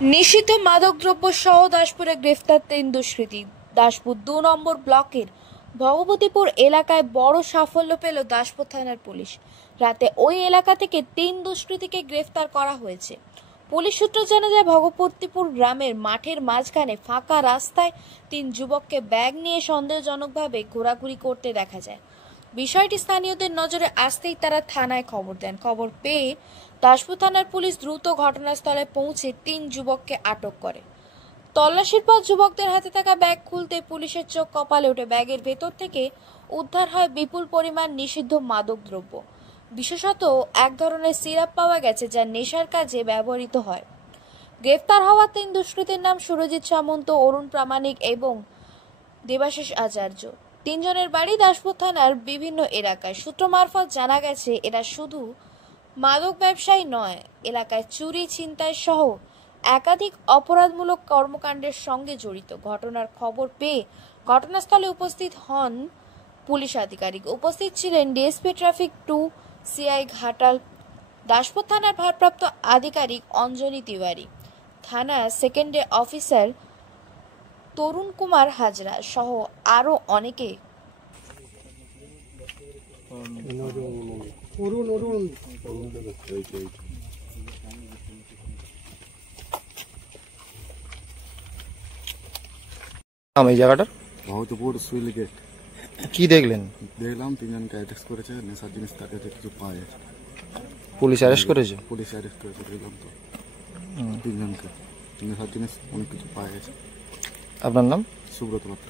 নিষিদ্ধ মাদকদ্রব্য সহ দাসপুরে গ্রেফতার ৩ দুষ্কৃতী। দাসপুর ২ নম্বর ব্লকের ভগবতীপুর এলাকায় বড় সাফল্য পেল দাসপুর থানার পুলিশ। রাতে ওই এলাকা থেকে ৩ দুষ্কৃতীকে গ্রেফতার করা হয়েছে। পুলিশ সূত্র জানা যায়, ভগবতীপুর গ্রামের মাঠের মাঝখানে ফাঁকা রাস্তায় ৩ যুবককে ব্যাগ নিয়ে সন্দেহজনকভাবে ঘোরাঘুরি করতে দেখা যায়। বিষয়টি স্থানীয়দের নজরে আসতেই তারা থানায় খবর দেন। খবর পেয়ে দাসপুর থানার পুলিশ দ্রুত ঘটনাস্থলে পৌঁছে ৩ যুবককে আটক করে। তল্লাশির পর যুবকদের হাতে থাকা ব্যাগ খুলতে পুলিশের চোখ কপালে ওঠে। ব্যাগের ভেতর থেকে উদ্ধার হয় বিপুল পরিমাণ নিষিদ্ধ মাদকদ্রব্য, বিশেষত এক ধরনের সিরাপ পাওয়া গেছে যা নেশার কাজে ব্যবহৃত হয়। গ্রেফতার হওয়া ৩ দুষ্কৃতীর নাম সুরজিৎ সামন্ত, অরুণ প্রামাণিক এবং দেবাশিস আচার্য। ৩ জনের বাড়ি দাসপুর থানার বিভিন্ন এলাকায়। সূত্র মারফত জানা গেছে, এরা শুধু মাদক ব্যবসায়ী নয়, এলাকায় চুরি, ছিনতাই সহ একাধিক অপরাধমূলক কর্মকাণ্ডের সঙ্গে জড়িত। ঘটনার খবর পেয়ে ঘটনাস্থলে উপস্থিত হন পুলিশ আধিকারিক। উপস্থিত ছিলেন DSP traffic 2 CI Ghatal, Daspur থানার ভারপ্রাপ্ত আধিকারিক অঞ্জনী তিওয়ারি, থানা সেকেন্ডে অফিসার তরুণ কুমার হাজরা সহ আরো অনেকে। এই জায়গাটার ভগবতীপুর সুইল গেট। কি দেখলেন? দেখলাম ৩ জনকে অ্যারেস্ট করেছে, নেশার জিনিস তার কাছে কিছু পাওয়া গেছে। পুলিশ অ্যারেস্ট করেছে? পুলিশ অ্যারেস্ট করেছে, দেখলাম তো ৩ জনকে। নেশার জিনিস অনেক কিছু পাওয়া গেছে। আপনার নাম? সুব্রত পাত্র।